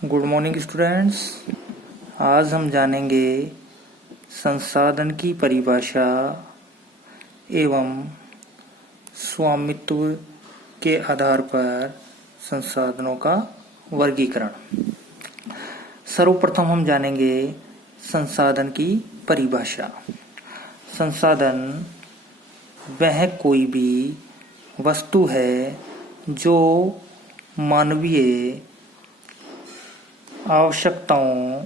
Good morning students. आज हम जानेंगे संसाधन की परिभाषा एवं स्वामित्व के आधार पर संसाधनों का वर्गीकरण। सर्वप्रथम हम जानेंगे संसाधन की परिभाषा। संसाधन वह कोई भी वस्तु है जो मानवीय आवश्यकताओं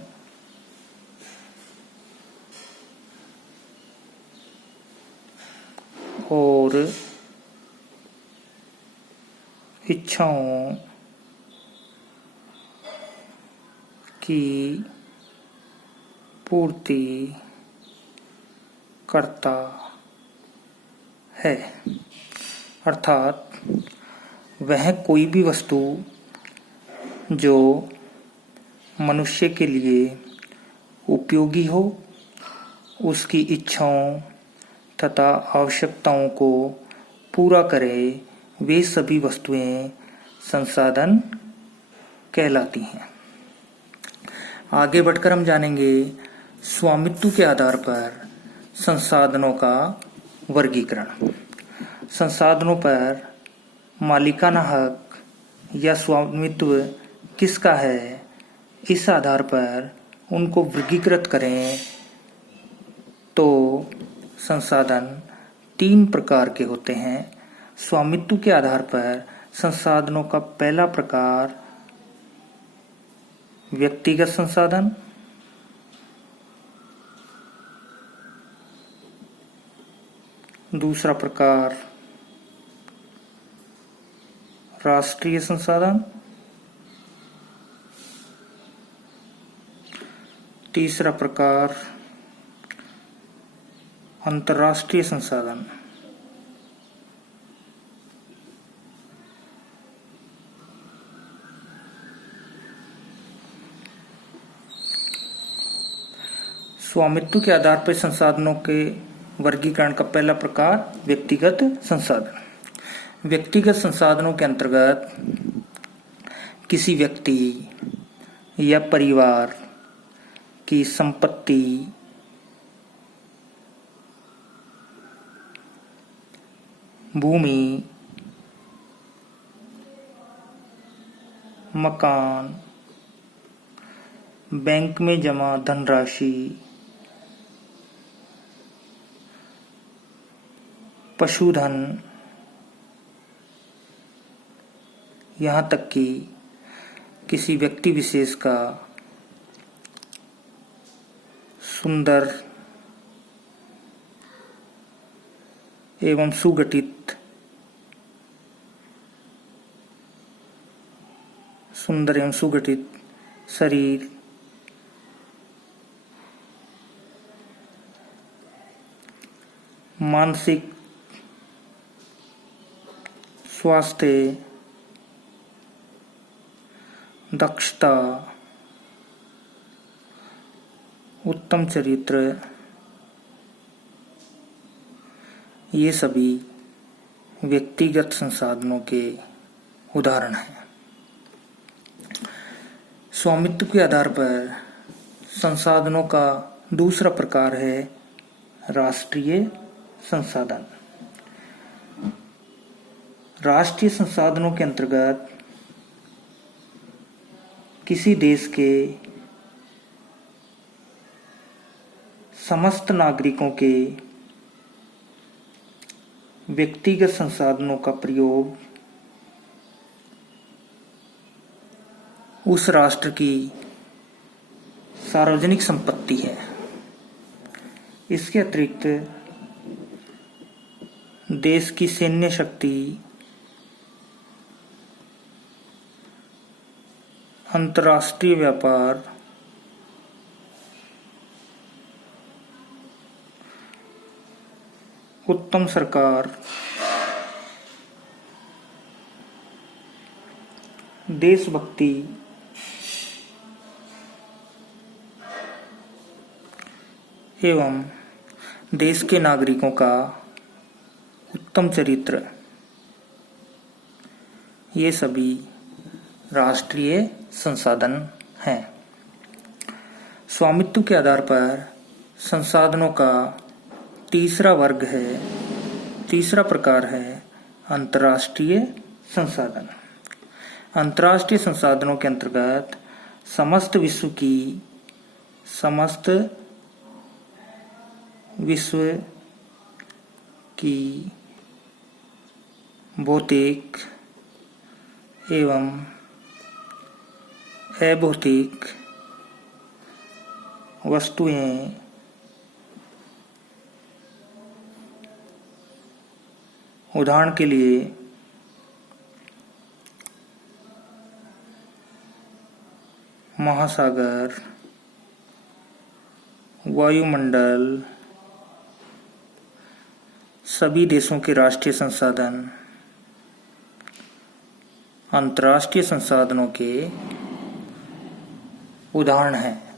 और इच्छाओं की पूर्ति करता है। अर्थात वह कोई भी वस्तु जो मनुष्य के लिए उपयोगी हो, उसकी इच्छाओं तथा आवश्यकताओं को पूरा करे, वे सभी वस्तुएं संसाधन कहलाती हैं। आगे बढ़कर हम जानेंगे स्वामित्व के आधार पर संसाधनों का वर्गीकरण। संसाधनों पर मालिकाना हक या स्वामित्व किसका है, इस आधार पर उनको वर्गीकृत करें तो संसाधन 3 प्रकार के होते हैं। स्वामित्व के आधार पर संसाधनों का पहला प्रकार व्यक्तिगत संसाधन, दूसरा प्रकार राष्ट्रीय संसाधन, तीसरा प्रकार अंतर्राष्ट्रीय संसाधन। स्वामित्व के आधार पर संसाधनों के वर्गीकरण का पहला प्रकार व्यक्तिगत संसाधन। व्यक्तिगत संसाधनों के अंतर्गत किसी व्यक्ति या परिवार की संपत्ति, भूमि, मकान, बैंक में जमा धनराशि, पशुधन, यहाँ तक कि किसी व्यक्ति विशेष का सुंदर एवं सुगठित शरीर, मानसिक स्वास्थ्य, दक्षता, उत्तम चरित्र, ये सभी व्यक्तिगत संसाधनों के उदाहरण हैं। स्वामित्व के आधार पर संसाधनों का दूसरा प्रकार है राष्ट्रीय संसाधन। राष्ट्रीय संसाधनों के अंतर्गत किसी देश के समस्त नागरिकों के व्यक्तिगत संसाधनों का प्रयोग उस राष्ट्र की सार्वजनिक संपत्ति है। इसके अतिरिक्त देश की सैन्य शक्ति, अंतर्राष्ट्रीय व्यापार, उत्तम सरकार, देशभक्ति, एवं देश के नागरिकों का उत्तम चरित्र, ये सभी राष्ट्रीय संसाधन हैं। स्वामित्व के आधार पर संसाधनों का तीसरा प्रकार है अंतर्राष्ट्रीय संसाधन। अंतर्राष्ट्रीय संसाधनों के अंतर्गत समस्त विश्व की भौतिक एवं अभौतिक वस्तुएं उदाहरण के लिए महासागर, वायुमंडल, सभी देशों के राष्ट्रीय संसाधन अंतर्राष्ट्रीय संसाधनों के उदाहरण हैं।